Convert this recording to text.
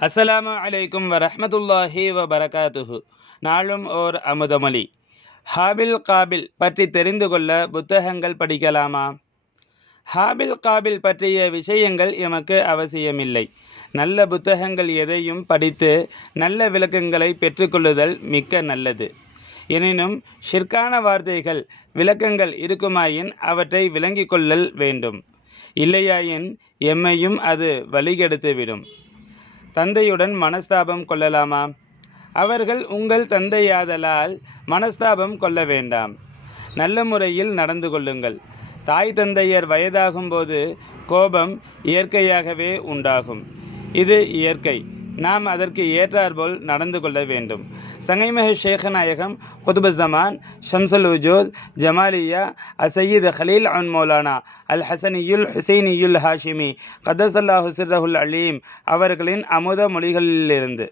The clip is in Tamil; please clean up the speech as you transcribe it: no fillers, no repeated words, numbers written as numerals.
அஸ்ஸலாமு அலைக்கும் வரஹ்மத்துல்லாஹி வபரகாத்துஹு. நாளும் ஓர் அமுதமொழி. ஹாபில் காபில் பற்றி தெரிந்து கொள்ள புத்தகங்கள் படிக்கலாமா? ஹாபில் காபில் பற்றிய விஷயங்கள் எமக்கு அவசியமில்லை. நல்ல புத்தகங்கள் எதையும் படித்து நல்ல விளக்கங்களை பெற்றுக்கொள்ளுதல் மிக்க நல்லது. எனினும் ஷிர்கான வார்த்தைகள் விளக்கங்கள் இருக்குமாயின் அவற்றை விளங்கிக் கொள்ளல் வேண்டும். இல்லையாயின் எம்மையும் அது வழிகெடுத்துவிடும். தந்தையுடன் மனஸ்தாபம் கொள்ளலாமா? அவர்கள் உங்கள் தந்தையாதலால் மனஸ்தாபம் கொள்ள வேண்டாம். நல்ல முறையில் நடந்து கொள்ளுங்கள். தாய் தந்தையர் வயதாகும்போது கோபம் இயற்கையாகவே உண்டாகும். இது இயற்கை. நாம் அதற்கு ஏற்றாற்போல் நடந்து கொள்ள வேண்டும். சங்கைமிகு ஷேக் நாயகம் குதுபு ஜமான் ஷம்சுல் உஜூத் ஜமாலியா அசையீத் ஹலீல் அன் மௌலானா அல் ஹசனியுல் ஹுசைனியுல் ஹாஷிமி கதஸல்லாஹு சிர்ரஹுல் அலீம் அவர்களின் அமுத மொழிகளிலிருந்து